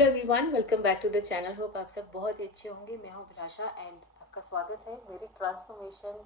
Hello everyone, welcome back to the channel. Hope आप सब बहुत ही अच्छे होंगे। मैं हूं अभिलाषा एंड आपका स्वागत है मेरी ट्रांसफॉर्मेशन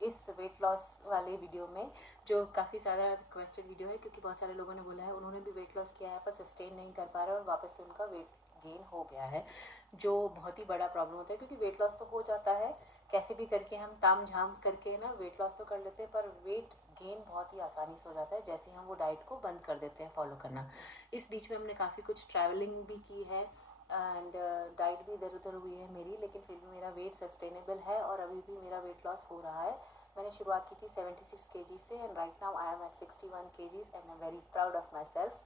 इस वेट लॉस वाले वीडियो में, जो काफ़ी ज़्यादा रिक्वेस्टेड वीडियो है क्योंकि बहुत सारे लोगों ने बोला है उन्होंने भी वेट लॉस किया है पर सस्टेन नहीं कर पा रहे और वापस से उनका वेट गेन हो गया है, जो बहुत ही बड़ा प्रॉब्लम होता है क्योंकि वेट लॉस तो हो जाता है कैसे भी करके, हम ताम झाम करके ना वेट लॉस तो कर लेते हैं पर वेट गेन बहुत ही आसानी से हो जाता है जैसे हम वो डाइट को बंद कर देते हैं फॉलो करना। इस बीच में हमने काफ़ी कुछ ट्रैवलिंग भी की है एंड डाइट भी इधर उधर हुई है मेरी, लेकिन फिर भी मेरा वेट सस्टेनेबल है और अभी भी मेरा वेट लॉस हो रहा है। मैंने शुरुआत की थी 76 kg से and right now I am at 61 kgs and I am very proud of myself,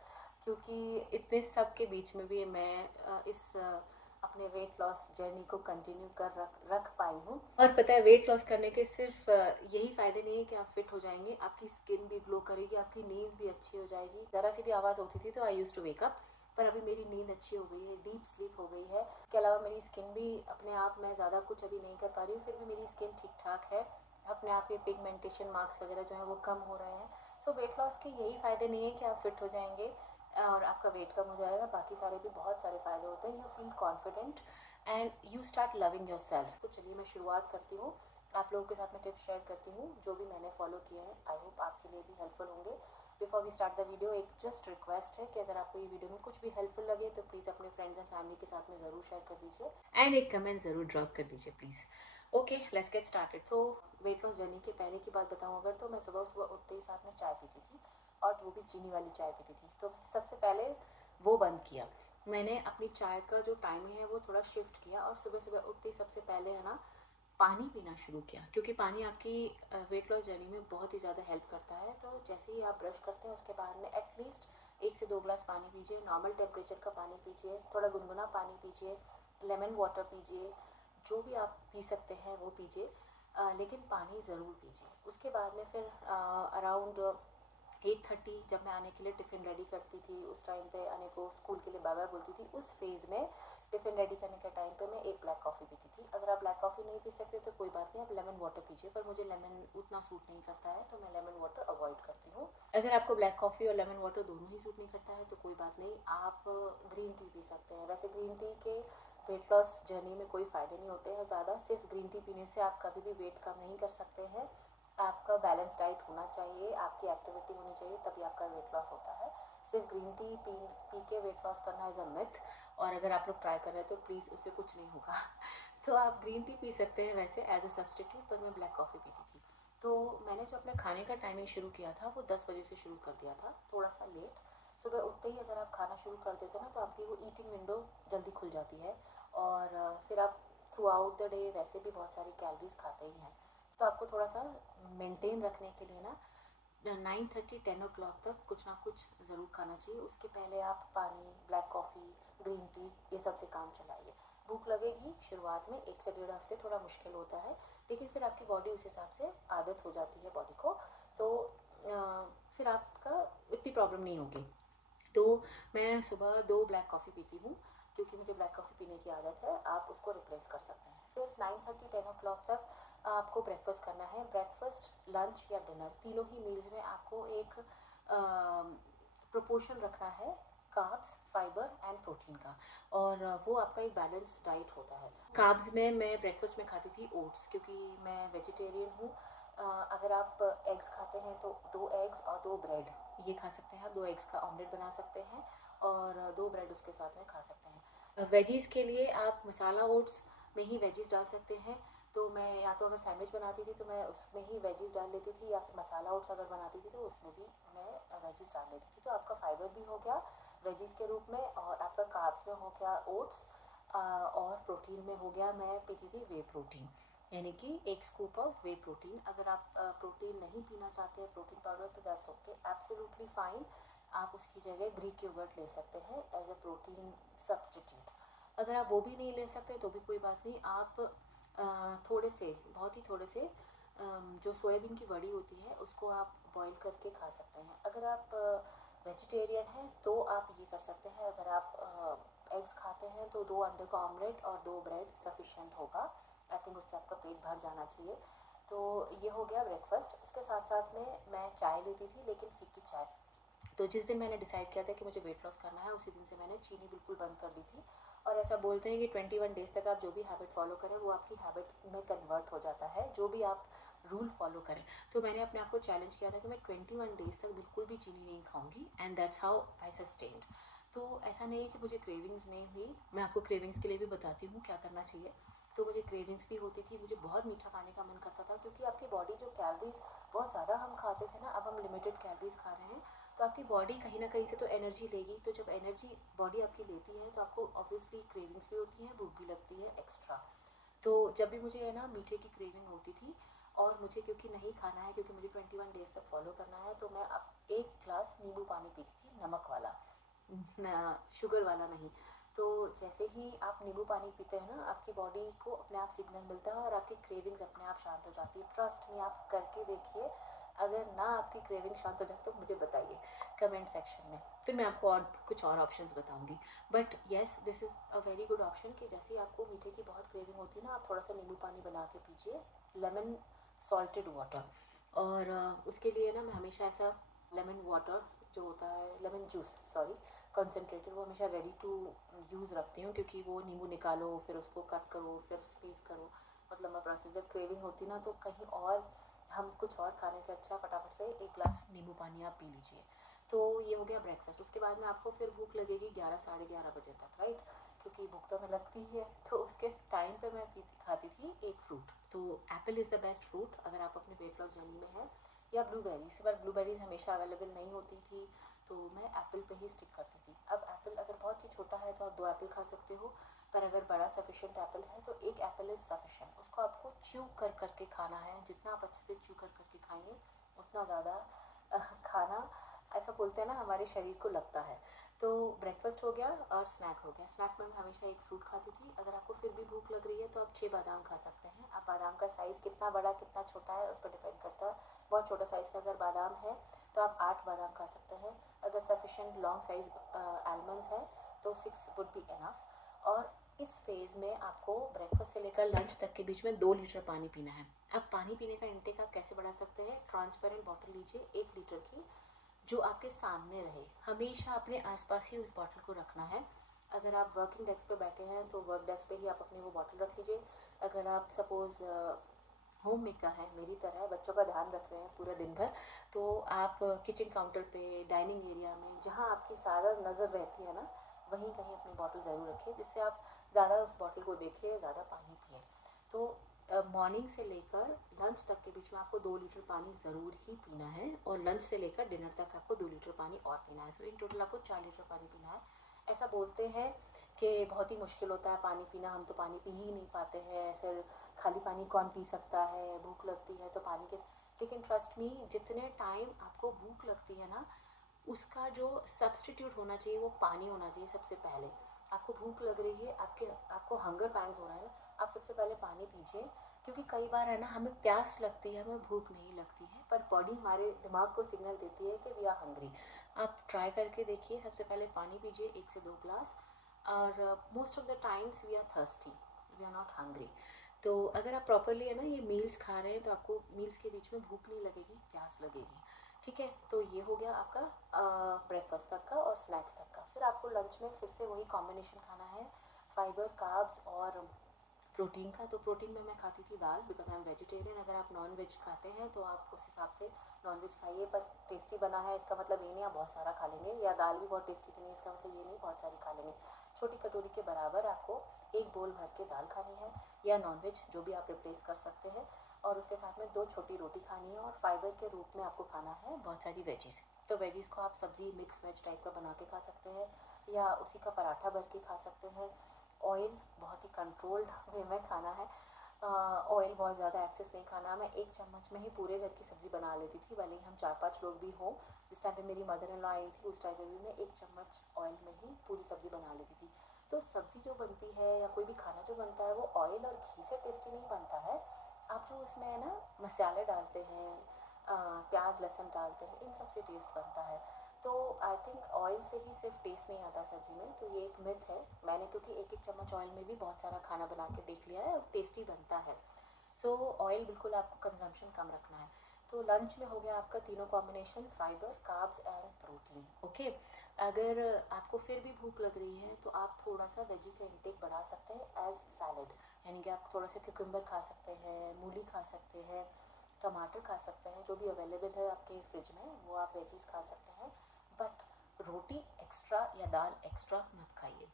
क्योंकि इतने सब के बीच में भी मैं अपने वेट लॉस जर्नी को कंटिन्यू कर रख पाई हूँ। और पता है, वेट लॉस करने के सिर्फ यही फायदे नहीं है कि आप फिट हो जाएंगे, आपकी स्किन भी ग्लो करेगी, आपकी नींद भी अच्छी हो जाएगी। ज़रा सी भी आवाज़ होती थी तो आई यूज टू वेक अप, पर अभी मेरी नींद अच्छी हो गई है, डीप स्लीप हो गई है। इसके अलावा मेरी स्किन भी अपने आप, मैं ज़्यादा कुछ अभी नहीं कर पा रही हूँ फिर भी मेरी स्किन ठीक ठाक है, अपने आप ये पिगमेंटेशन मार्क्स वगैरह जो है वो कम हो रहे हैं। सो वेट लॉस के यही फ़ायदे नहीं है कि आप फिट हो जाएंगे और आपका वेट कम हो जाएगा, बाकी सारे भी बहुत सारे फ़ायदे होते हैं। You feel confident and you start loving your self. तो चलिए मैं शुरुआत करती हूँ, आप लोगों के साथ मैं टिप्स शेयर करती हूँ जो भी मैंने फॉलो किए हैं। आई होप आपके लिए भी हेल्पफुल होंगे। Before we start the video, एक जस्ट रिक्वेस्ट है कि अगर आपको ये वीडियो में कुछ भी हेल्पफुल लगे तो प्लीज़ अपने फ्रेंड्स एंड फैमिली के साथ में ज़रूर शेयर कर दीजिए एंड एक कमेंट ज़रूर ड्रॉप कर दीजिए please. Okay, let's get started. तो वेट लॉस जर्नी के पहले की बात बताऊँ अगर, तो मैं सुबह सुबह उठते ही साथ में चाय पीती थी और वो भी चीनी वाली चाय पीती थी। तो सबसे पहले वो बंद किया मैंने, अपनी चाय का जो टाइमिंग है वो थोड़ा शिफ्ट किया और सुबह सुबह उठते ही सबसे पहले है ना पानी पीना शुरू किया, क्योंकि पानी आपकी वेट लॉस जर्नी में बहुत ही ज़्यादा हेल्प करता है। तो जैसे ही आप ब्रश करते हैं उसके बाद में एटलीस्ट 1 से 2 ग्लास पानी पीजिए, नॉर्मल टेम्परेचर का पानी पीजिए, थोड़ा गुनगुना पानी पीजिए, लेमन वाटर पीजिए, जो भी आप पी सकते हैं वो पीजिए, लेकिन पानी ज़रूर पीजिए। उसके बाद में फिर अराउंड 8:30 जब मैं आने के लिए टिफ़िन रेडी करती थी, उस टाइम पे आने को स्कूल के लिए बाय बाय बोलती थी, उस फेज़ में टिफ़िन रेडी करने के टाइम पे मैं एक ब्लैक कॉफ़ी पीती थी। अगर आप ब्लैक कॉफ़ी नहीं पी सकते तो कोई बात नहीं, आप लेमन वाटर पीजिए, पर मुझे लेमन उतना सूट नहीं करता है तो मैं लेमन वाटर अवॉइड करती हूँ। अगर आपको ब्लैक कॉफ़ी और लेमन वाटर दोनों ही सूट नहीं करता है तो कोई बात नहीं, आप ग्रीन टी पी सकते हैं। वैसे ग्रीन टी के वेट लॉस जर्नी में कोई फ़ायदे नहीं होते हैं ज़्यादा, सिर्फ ग्रीन टी पीने से आप कभी भी वेट कम नहीं कर सकते हैं। आपका बैलेंस डाइट होना चाहिए, आपकी एक्टिविटी होनी चाहिए, तभी आपका वेट लॉस होता है। सिर्फ ग्रीन टी पी के वेट लॉस करना इज़ अ मिथ, और अगर आप लोग ट्राई कर रहे हैं तो प्लीज़ उससे कुछ नहीं होगा। तो आप ग्रीन टी पी सकते हैं वैसे एज अ सब्सटीट्यूट, पर मैं ब्लैक कॉफ़ी पीती थी। तो मैंने जो अपने खाने का टाइमिंग शुरू किया था वो 10 बजे से शुरू कर दिया था, थोड़ा सा लेट। सुबह उठते ही अगर आप खाना शुरू कर देते ना तो आपकी वो ईटिंग विंडो जल्दी खुल जाती है और फिर आप थ्रू आउट द डे वैसे भी बहुत सारी कैलोरीज खाते ही हैं। तो आपको थोड़ा सा मेंटेन रखने के लिए ना 9:30-10 o'clock तक कुछ ना कुछ ज़रूर खाना चाहिए। उसके पहले आप पानी, ब्लैक कॉफ़ी, ग्रीन टी ये सब से काम चलाइए। भूख लगेगी शुरुआत में 1 से 1.5 हफ्ते थोड़ा मुश्किल होता है, लेकिन फिर आपकी बॉडी उस हिसाब से आदत हो जाती है बॉडी को, तो फिर आपका इतनी प्रॉब्लम नहीं होगी। तो मैं सुबह 2 ब्लैक कॉफ़ी पीती हूँ क्योंकि मुझे ब्लैक कॉफ़ी पीने की आदत है, आप उसको रिप्लेस कर सकते हैं। फिर 9:30-10 o'clock तक आपको ब्रेकफास्ट करना है। ब्रेकफास्ट, लंच या डिनर, तीनों ही मील्स में आपको एक प्रोपोर्शन रखना है कार्ब्स, फाइबर एंड प्रोटीन का, और वो आपका एक बैलेंस डाइट होता है। कार्ब्स में मैं ब्रेकफास्ट में खाती थी ओट्स, क्योंकि मैं वेजिटेरियन हूँ। अगर आप एग्स खाते हैं तो 2 एग्स और 2 ब्रेड ये खा सकते हैं, आप 2 एग्स का ऑमलेट बना सकते हैं और 2 ब्रेड उसके साथ में खा सकते हैं। वेजीज के लिए आप मसाला ओट्स में ही वेजीज डाल सकते हैं, तो मैं या तो अगर सैंडविच बनाती थी तो मैं उसमें ही वेजीज डाल लेती थी, या फिर मसाला ओट्स अगर बनाती थी तो उसमें भी मैं वेजीज डाल लेती थी। तो आपका फाइबर भी हो गया वेजीज के रूप में और आपका कार्ब्स में हो गया ओट्स, और प्रोटीन में हो गया, मैं पीती थी वे प्रोटीन, यानी कि 1 स्कूप ऑफ वे प्रोटीन। अगर आप प्रोटीन नहीं पीना चाहते हैं प्रोटीन पाउडर तो दैट्स ओके, एब्सोल्युटली फाइन। आप उसकी जगह ग्रीक योगर्ट ले सकते हैं एज अ प्रोटीन सब्सटीट्यूट। अगर आप वो भी नहीं ले सकते तो भी कोई बात नहीं, आप थोड़े से, बहुत ही थोड़े से जो सोयाबीन की बड़ी होती है उसको आप बॉईल करके खा सकते हैं। अगर आप वेजिटेरियन हैं तो आप ये कर सकते हैं, अगर आप एग्स खाते हैं तो 2 अंडे का ऑमलेट और 2 ब्रेड सफिशिएंट होगा। आई थिंक उससे आपका पेट भर जाना चाहिए। तो ये हो गया ब्रेकफास्ट। उसके साथ साथ में मैं चाय लेती थी, लेकिन फीकी चाय, तो जिस दिन मैंने डिसाइड किया था कि मुझे वेट लॉस करना है, उसी दिन से मैंने चीनी बिल्कुल बंद कर दी थी। और ऐसा बोलते हैं कि 21 डेज़ तक आप जो भी हैबिट फॉलो करें वो आपकी हैबिट में कन्वर्ट हो जाता है, जो भी आप रूल फॉलो करें। तो मैंने अपने आप को चैलेंज किया था कि मैं 21 डेज़ तक बिल्कुल भी चीनी नहीं खाऊंगी, and that's how I sustained. तो ऐसा नहीं है कि मुझे क्रेविंग्स नहीं हुई, मैं आपको क्रेविंग्स के लिए भी बताती हूँ क्या करना चाहिए। तो मुझे क्रेविंग्स भी होती थी, मुझे बहुत मीठा खाने का मन करता था, क्योंकि आपकी बॉडी जो कैलोरीज बहुत ज़्यादा हम खाते थे ना, अब हम लिमिटेड कैलोरीज खा रहे हैं, तो आपकी बॉडी कहीं ना कहीं से तो एनर्जी लेगी। तो जब एनर्जी बॉडी आपकी लेती है तो आपको ऑब्वियसली क्रेविंग्स भी होती हैं, भूख भी लगती है एक्स्ट्रा। तो जब भी मुझे है ना मीठे की क्रेविंग होती थी, और मुझे क्योंकि नहीं खाना है, क्योंकि मुझे 21 डेज़ तक फॉलो करना है, तो मैं अब 1 ग्लास नींबू पानी पीती थी, नमक वाला, शुगर वाला नहीं। तो जैसे ही आप नींबू पानी पीते हैं ना, आपकी बॉडी को अपने आप सिग्नल मिलता है और आपकी क्रेविंग्स अपने आप शांत हो जाती है। ट्रस्ट में आप करके देखिए, अगर ना आपकी क्रेविंग शांत हो जाए तो मुझे बताइए कमेंट सेक्शन में, फिर मैं आपको और कुछ और ऑप्शंस बताऊंगी। But yes, this is a very good option कि जैसे ही आपको मीठे की बहुत क्रेविंग होती है ना, आप थोड़ा सा नींबू पानी बना के पीजिए, लेमन सॉल्टेड वाटर। और उसके लिए ना मैं हमेशा ऐसा लेमन वाटर जो होता है, लेमन जूस सॉरी, कंसनट्रेटेड, वो हमेशा रेडी टू यूज़ रखती हूँ, क्योंकि वो नींबू निकालो, फिर उसको कट करो, फिर स्क्वीज़ करो, मतलब मैं प्रोसेस। जब क्रेविंग होती ना, तो कहीं और हम कुछ और खाने से अच्छा फटाफट से 1 ग्लास नींबू पानी आप पी लीजिए। तो ये हो गया ब्रेकफास्ट। उसके बाद में आपको फिर भूख लगेगी 11 साढ़े 11 बजे तक, राइट, क्योंकि भूख तो हमें लगती है। तो उसके टाइम पे मैं खाती थी एक फ्रूट। तो Apple is the best fruit अगर आप अपने वेट लॉस जर्नी में हैं, या ब्लूबेरीज, पर ब्लूबेरीज हमेशा अवेलेबल नहीं होती थी, तो मैं एप्पल पे ही स्टिक करती थी। अब एप्पल अगर बहुत ही छोटा है तो आप 2 एप्पल खा सकते हो, पर अगर बड़ा सफिशिएंट एप्पल है तो 1 एप्पल इज़ सफिशिएंट। उसको आपको च्यू कर करके खाना है, जितना आप अच्छे से च्यू कर करके खाएंगे उतना ज़्यादा खाना, ऐसा बोलते हैं ना, हमारे शरीर को लगता है। तो ब्रेकफास्ट हो गया और स्नैक हो गया। स्नैक में मैं हमेशा एक फ्रूट खाती थी। अगर आपको फिर भी भूख लग रही है तो आप 6 बादाम खा सकते हैं। अब बादाम का साइज़ कितना बड़ा कितना छोटा है उस पर डिपेंड करता है। बहुत छोटा साइज़ का अगर बादाम है तो आप 8 बादाम खा सकते हैं। अगर सफिशेंट लॉन्ग साइज आलमंड्स है तो 6 वुड बी इनफ। और इस फेज़ में आपको ब्रेकफास्ट से लेकर लंच तक के बीच में 2 लीटर पानी पीना है। अब पानी पीने का इंटेक आप कैसे बढ़ा सकते हैं? ट्रांसपेरेंट बॉटल लीजिए 1 लीटर की, जो आपके सामने रहे। हमेशा अपने आसपास ही उस बॉटल को रखना है। अगर आप वर्किंग डेस्क पे बैठे हैं तो वर्क डेस्क पे ही आप अपनी वो बॉटल रख लीजिए। अगर आप सपोज़ होम मेकर है, मेरी तरह बच्चों का ध्यान रख रहे हैं पूरे दिन भर, तो आप किचन काउंटर पे, डाइनिंग एरिया में, जहाँ आपकी ज़्यादा नज़र रहती है ना, वहीं कहीं अपनी बॉटल ज़रूर रखिए, जिससे आप ज़्यादा उस बॉटल को देखिए, ज़्यादा पानी पिए। तो मॉर्निंग से लेकर लंच तक के बीच में आपको 2 लीटर पानी ज़रूर ही पीना है, और लंच से लेकर डिनर तक आपको 2 लीटर पानी और पीना है। तो इन टोटल आपको 4 लीटर पानी पीना है। ऐसा बोलते हैं कि बहुत ही मुश्किल होता है पानी पीना, हम तो पानी पी ही नहीं पाते हैं, ऐसे खाली पानी कौन पी सकता है, भूख लगती है तो पानी के। लेकिन ट्रस्ट मी, जितने टाइम आपको भूख लगती है ना, उसका जो सब्सटीट्यूट होना चाहिए वो पानी होना चाहिए सबसे पहले। आपको भूख लग रही है, आपको हंगर पैंस हो रहा है ना, आप सबसे पहले पानी पीजिए। क्योंकि कई बार है ना, हमें प्यास लगती है, हमें भूख नहीं लगती है, पर बॉडी हमारे दिमाग को सिग्नल देती है कि वी आर हंग्री। आप ट्राई करके देखिए, सबसे पहले पानी पीजिए 1 से 2 ग्लास, और most of the times we are thirsty, we are not hungry. तो अगर आप प्रॉपरली है ना ये मील्स खा रहे हैं तो आपको मील्स के बीच में भूख नहीं लगेगी, प्यास लगेगी। ठीक है, तो ये हो गया आपका ब्रेकफास्ट तक का और स्नैक्स तक का। फिर आपको लंच में फिर से वही कॉम्बिनेशन खाना है, फाइबर, कार्ब्स और प्रोटीन का। तो प्रोटीन में मैं खाती थी दाल, बिकॉज आई एम वेजिटेरियन। अगर आप नॉन वेज खाते हैं तो आप उस हिसाब से नॉन वेज खाइए, पर टेस्टी बना है इसका मतलब ये नहीं आप बहुत सारा खा लेंगे, या दाल भी बहुत टेस्टी बनी है इसका मतलब ये नहीं बहुत सारी खा लेंगे। छोटी कटोरी के बराबर आपको 1 बोल भर के दाल खानी है, या नॉन वेज जो भी आप रिप्लेस कर सकते हैं, और उसके साथ में 2 छोटी रोटी खानी है। और फाइबर के रूप में आपको खाना है बहुत सारी वेजीज। तो वेजीज को आप सब्जी मिक्स वेज टाइप का बना के खा सकते हैं, या उसी का पराठा भर के खा सकते हैं। ऑयल बहुत ही कंट्रोल्ड वे में खाना है, ऑयल बहुत ज़्यादा एक्सेस नहीं खाना। मैं 1 चम्मच में ही पूरे घर की सब्ज़ी बना लेती थी, भले ही हम 4-5 लोग भी हों। जिस टाइम पे मेरी मदर इन लॉ आई थी उस टाइम पे भी मैं 1 चम्मच ऑयल में ही पूरी सब्ज़ी बना लेती थी। तो सब्ज़ी जो बनती है या कोई भी खाना जो बनता है वो ऑयल और घी से टेस्टी नहीं बनता है। आप जो उसमें है ना मसाले डालते हैं, प्याज लहसुन डालते हैं, इन सब से टेस्ट बनता है। तो आई थिंक ऑयल से ही सिर्फ टेस्ट नहीं आता सब्जी में, तो ये एक मिथ है। मैंने क्योंकि 1-1 चम्मच ऑयल में भी बहुत सारा खाना बना के देख लिया है और टेस्टी बनता है। सो ऑयल बिल्कुल आपको कंजम्पशन कम रखना है। तो लंच में हो गया आपका तीनों combination, fibre, carbs and protein. Okay, अगर आपको फिर भी भूख लग रही है तो आप थोड़ा सा वेजी का इंटेक बढ़ा सकते हैं एज सैलड, यानी कि आप थोड़ा सा क्यूकम्बर खा सकते हैं, मूली खा सकते हैं, टमाटर खा सकते हैं, जो भी अवेलेबल है आपके फ्रिज में वो आप वेजीज खा सकते हैं। बट रोटी एक्स्ट्रा या दाल एक्स्ट्रा मत खाइए।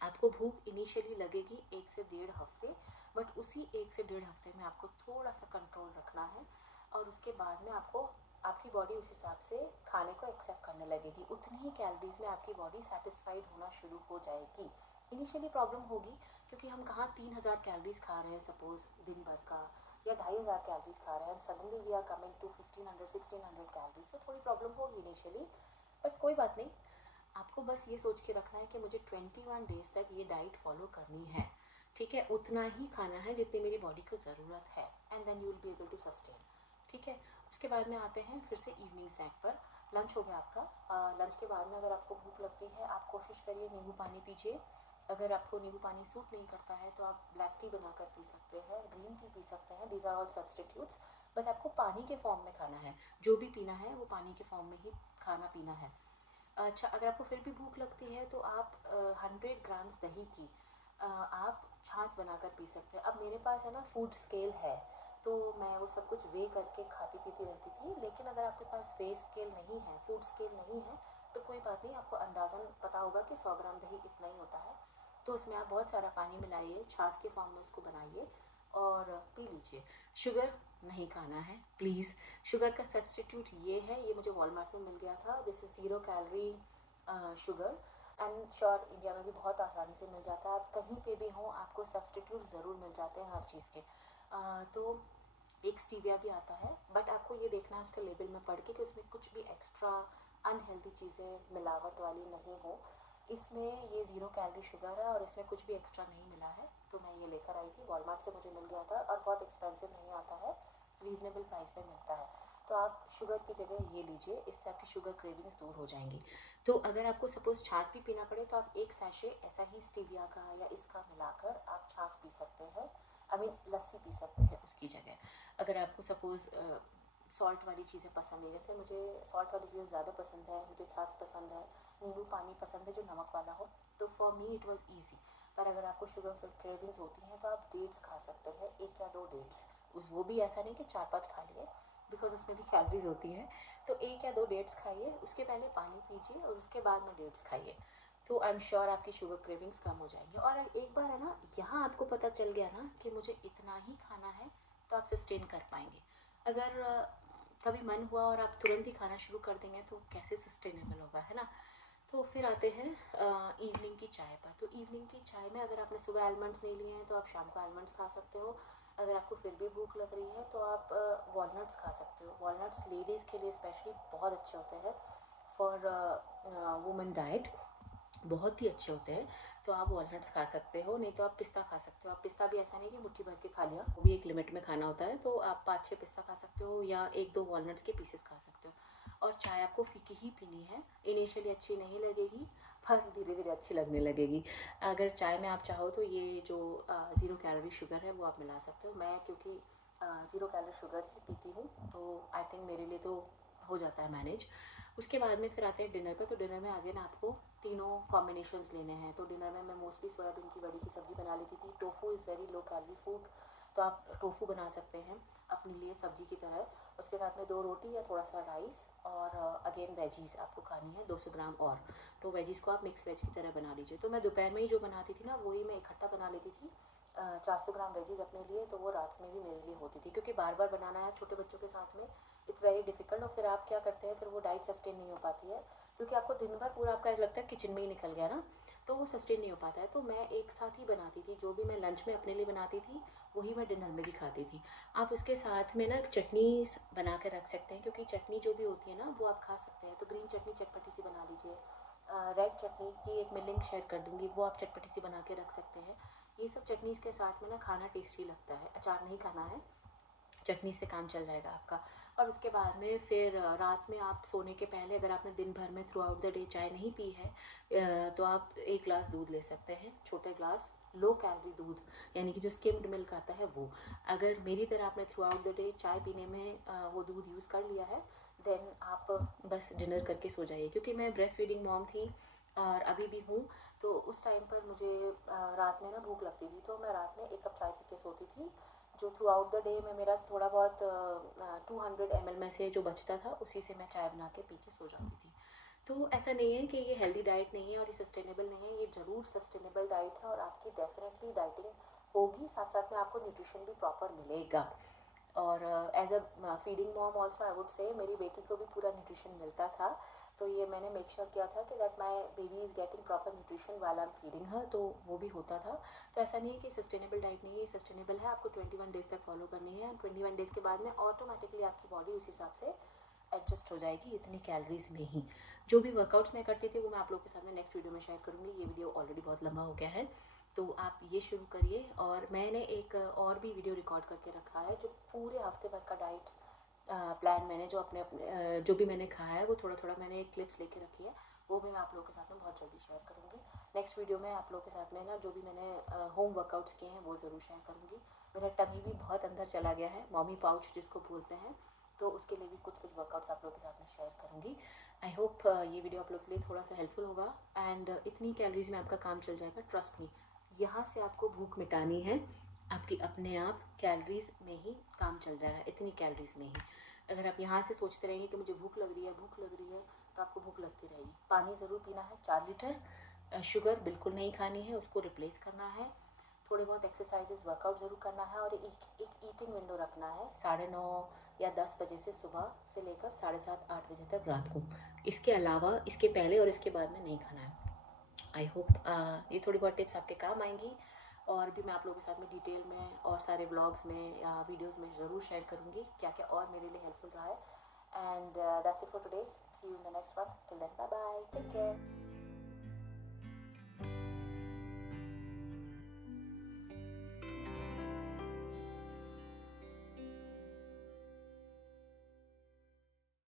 आपको भूख इनिशियली लगेगी 1 से 1.5 हफ्ते, बट उसी 1 से 1.5 हफ्ते में आपको थोड़ा सा कंट्रोल रखना है और उसके बाद में आपको आपकी बॉडी उस हिसाब से खाने को एक्सेप्ट करने लगेगी। उतनी ही कैलोरीज में आपकी बॉडी सेटिस्फाइड होना शुरू हो जाएगी। इनिशियली प्रॉब्लम होगी क्योंकि हम कहाँ 3000 कैलोरीज खा रहे हैं सपोज दिन भर का, या 2500 कैलोरीज खा रहे हैं, suddenly we are coming to 1500-1600 calories, से थोड़ी प्रॉब्लम होगी इनिशियली। बट कोई बात नहीं, आपको बस ये सोच के रखना है कि मुझे 21 डेज तक ये डाइट फॉलो करनी है, ठीक है, उतना ही खाना है जितनी मेरी बॉडी को ज़रूरत है, and then you will be able to sustain, ठीक है। उसके बाद में आते हैं फिर से इवनिंग स्नैक पर। लंच हो गया आपका। लंच के बाद में अगर आपको भूख लगती है, आप कोशिश करिए नींबू पानी पीजिए। अगर आपको नींबू पानी सूट नहीं करता है तो आप ब्लैक टी बनाकर पी सकते हैं, ग्रीन टी पी सकते हैं, दीज आर ऑल सब्सटीट्यूट्स। बस आपको पानी के फॉर्म में खाना है, जो भी पीना है वो पानी के फॉर्म में ही खाना पीना है। अच्छा, अगर आपको फिर भी भूख लगती है तो आप 100 ग्राम्स दही की आप छाछ बनाकर पी सकते हैं। अब मेरे पास है ना फूड स्केल है, तो मैं वो सब कुछ वे करके खाती पीती रहती थी, लेकिन अगर आपके पास वे स्केल नहीं है, फूड स्केल नहीं है, तो कोई बात नहीं, आपको अंदाज़न पता होगा कि 100 ग्राम दही इतना ही होता है, तो उसमें आप बहुत सारा पानी मिलाइए, छाछ के फॉर्म में उसको बनाइए और पी लीजिए। शुगर नहीं खाना है प्लीज़। शुगर का सब्सटीट्यूट ये है, ये मुझे वॉलमार्ट में मिल गया था, this is 0 calorie sugar, and sure India में भी बहुत आसानी से मिल जाता है। आप कहीं पे भी हों आपको सब्सटीट्यूट ज़रूर मिल जाते हैं हर चीज़ के। तो एक स्टीविया भी आता है, बट आपको ये देखना है उसके लेबल में पढ़ के कि उसमें कुछ भी एक्स्ट्रा अनहेल्दी चीज़ें मिलावट वाली नहीं हो। इसमें ये 0 कैलोरी शुगर है और इसमें कुछ भी एक्स्ट्रा नहीं मिला है, तो मैं ये लेकर आई थी, वॉलमार्ट से मुझे मिल गया था और बहुत एक्सपेंसिव नहीं आता है, रीज़नेबल प्राइस पे मिलता है। तो आप शुगर की जगह ये लीजिए, इससे आपकी शुगर क्रेविंग्स दूर हो जाएंगी। तो अगर आपको सपोज छाछ भी पीना पड़े तो आप एक सैशे ऐसा ही स्टीविया का या इसका मिलाकर आप छाछ पी सकते हैं, आई मीन लस्सी पी सकते हैं उसकी जगह। अगर आपको सपोज़ सॉल्ट वाली चीज़ें पसंद है, जैसे मुझे सॉल्ट वाली चीज़ें ज़्यादा पसंद है, मुझे छाछ पसंद है, नींबू पानी पसंद है जो नमक वाला हो, तो for me it was easy. पर अगर आपको शुगर क्रेविंग्स होती हैं तो आप डेट्स खा सकते हैं, 1 या 2 डेट्स, वो भी ऐसा नहीं कि 4-5 खा लिए, बिकॉज उसमें भी कैलोरीज होती हैं। तो 1 या 2 डेट्स खाइए, उसके पहले पानी पीजिए और उसके बाद में डेट्स खाइए, तो आई एम श्योर आपकी शुगर क्रेविंग्स कम हो जाएंगे। और एक बार है ना, यहाँ आपको पता चल गया ना कि मुझे इतना ही खाना है, तो आप सस्टेन कर पाएंगे। अगर कभी मन हुआ और आप तुरंत ही खाना शुरू कर देंगे तो कैसे सस्टेनेबल होगा, है ना। तो फिर आते हैं इवनिंग की चाय पर। तो इवनिंग की चाय में अगर आपने सुबह आलमंड्स नहीं लिए हैं तो आप शाम को आलमंड्स खा सकते हो। अगर आपको फिर भी भूख लग रही है तो आप वॉलनट्स खा सकते हो। वॉलनट्स लेडीज़ के लिए स्पेशली बहुत अच्छे होते हैं, फॉर वुमेन डाइट बहुत ही अच्छे होते हैं, तो आप वॉलनट्स खा सकते हो। नहीं तो आप पिस्ता खा सकते हो। आप पिस्ता भी ऐसा नहीं कि मुट्ठी भर के खा लिया, वो भी एक लिमिट में खाना होता है, तो आप 5-6 पिस्ता खा सकते हो या 1-2 वॉलनट्स के पीसेस खा सकते हो। और चाय आपको फीकी ही पीनी है, इनिशियली अच्छी नहीं लगेगी पर धीरे धीरे अच्छी लगने लगेगी। अगर चाय में आप चाहो तो ये जो 0 कैलोरी शुगर है वो आप मिला सकते हो। मैं क्योंकि 0 कैलोरी शुगर ही पीती हूँ, तो आई थिंक मेरे लिए तो हो जाता है मैनेज। उसके बाद में फिर आते हैं डिनर पर। तो डिनर में अगेन आपको तीनों कॉम्बिनेशंस लेने हैं। तो डिनर में मैं मोस्टली सोयाबीन की बड़ी की सब्ज़ी बना लेती थी। Tofu is very low calorie food, तो आप टोफू बना सकते हैं अपने लिए सब्जी की तरह। उसके साथ में 2 रोटी या थोड़ा सा राइस, और अगेन वेजीज़ आपको खानी है 200 ग्राम, और तो वेजीज़ को आप मिक्स वेज की तरह बना लीजिए। तो मैं दोपहर में ही जो बनाती थी ना वही मैं इकट्ठा बना लेती थी, 400 ग्राम वेजीज़ अपने लिए, तो वो रात में भी मेरे लिए होती थी, क्योंकि बार बार बनाना है छोटे बच्चों के साथ में, इट्स वेरी डिफिकल्ट। और फिर आप क्या करते हैं, फिर वो डाइट सस्टेन नहीं हो पाती है, क्योंकि आपको दिन भर पूरा आपका लगता है किचन में ही निकल गया ना, तो वो सस्टेन नहीं हो पाता है। तो मैं एक साथ ही बनाती थी, जो भी मैं लंच में अपने लिए बनाती थी वही मैं डिनर में भी खाती थी। आप उसके साथ में ना चटनी बना कर रख सकते हैं, क्योंकि चटनी जो भी होती है ना वो आप खा सकते हैं। तो ग्रीन चटनी चटपटी सी बना लीजिए, रेड चटनी की एक मैं लिंक शेयर कर दूँगी, वो आप चटपटी सी बना के रख सकते हैं। ये सब चटनीज़ के साथ में ना खाना टेस्टी लगता है। अचार नहीं खाना है, चटनी से काम चल जाएगा आपका। और उसके बाद में फिर रात में आप सोने के पहले अगर आपने दिन भर में थ्रू आउट द डे चाय नहीं पी है तो आप 1 ग्लास दूध ले सकते हैं, छोटे ग्लास, लो कैलोरी दूध, यानी कि जो स्किम्ड मिल्क आता है वो। अगर मेरी तरह आपने थ्रू आउट द डे चाय पीने में वो दूध यूज़ कर लिया है, देन आप बस डिनर करके सो जाइए। क्योंकि मैं ब्रेस्ट फीडिंग मॉम थी और अभी भी हूँ, तो उस टाइम पर मुझे रात में ना भूख लगती थी, तो मैं रात में 1 कप चाय पी के सोती थी, जो थ्रू आउट द डे में मेरा थोड़ा बहुत 200 ml में से जो बचता था उसी से मैं चाय बना के पी के सो जाती थी। तो ऐसा नहीं है कि ये हेल्दी डाइट नहीं है और ये सस्टेनेबल नहीं है, ये ज़रूर सस्टेनेबल डाइट है और आपकी डेफिनेटली डाइटिंग होगी, साथ साथ में आपको न्यूट्रिशन भी प्रॉपर मिलेगा। और as a feeding mom also I would say मेरी बेटी को भी पूरा न्यूट्रिशन मिलता था, तो ये मैंने मेक श्योर किया था कि that my baby is getting proper nutrition while I am feeding her, तो वो भी होता था। तो ऐसा नहीं है कि सस्टेनेबल डाइट नहीं है, सस्टेनेबल है, आपको 21 डेज़ तक फॉलो करनी है, 21 डेज़ के बाद में ऑटोमेटिकली आपकी बॉडी उस हिसाब से एडजस्ट हो जाएगी इतनी कैलोरीज में ही। जो भी वर्कआउट्स मैं करती थी वो मैं आप लोगों के साथ में नेक्स्ट वीडियो में शेयर करूँगी, ये वीडियो ऑलरेडी बहुत लंबा हो गया है, तो आप ये शुरू करिए। और मैंने एक और भी वीडियो रिकॉर्ड करके रखा है जो पूरे हफ्ते भर का डाइट प्लान मैंने जो अपने जो भी मैंने खाया है वो थोड़ा थोड़ा मैंने एक क्लिप्स लेके रखी है, वो भी मैं आप लोगों के साथ में बहुत जल्दी शेयर करूँगी। नेक्स्ट वीडियो में आप लोगों के साथ में ना जो भी मैंने होम वर्कआउट्स किए हैं वो ज़रूर शेयर करूँगी। मेरा टमी भी बहुत अंदर चला गया है, मॉमी पाउच जिसको बोलते हैं, तो उसके लिए भी कुछ कुछ वर्कआउट्स आप लोगों के साथ में शेयर करूँगी। आई होप ये वीडियो आप लोग के लिए थोड़ा सा हेल्पफुल होगा एंड इतनी कैलोरीज में आपका काम चल जाएगा, ट्रस्ट मी। यहाँ से आपको भूख मिटानी है, आपकी अपने आप कैलोरीज में ही काम चल जाएगा, इतनी कैलोरीज में ही। अगर आप यहाँ से सोचते रहेंगे कि मुझे भूख लग रही है भूख लग रही है, तो आपको भूख लगती रहेगी। पानी ज़रूर पीना है 4 लीटर, शुगर बिल्कुल नहीं खानी है, उसको रिप्लेस करना है, थोड़े बहुत एक्सरसाइजेस वर्कआउट ज़रूर करना है, और एक ईटिंग विंडो रखना है 9:30 या 10 बजे से सुबह से लेकर 7:30-8 बजे तक रात को। इसके अलावा इसके पहले और इसके बाद में नहीं खाना है। आई होप ये थोड़ी बहुत टिप्स आपके काम आएंगी, और भी मैं आप लोगों के साथ में डिटेल में और सारे व्लॉग्स में या वीडियोज़ में ज़रूर शेयर करूँगी क्या क्या और मेरे लिए हेल्पफुल रहा है। And that's it for today, see you in the next one, till then bye bye, take care.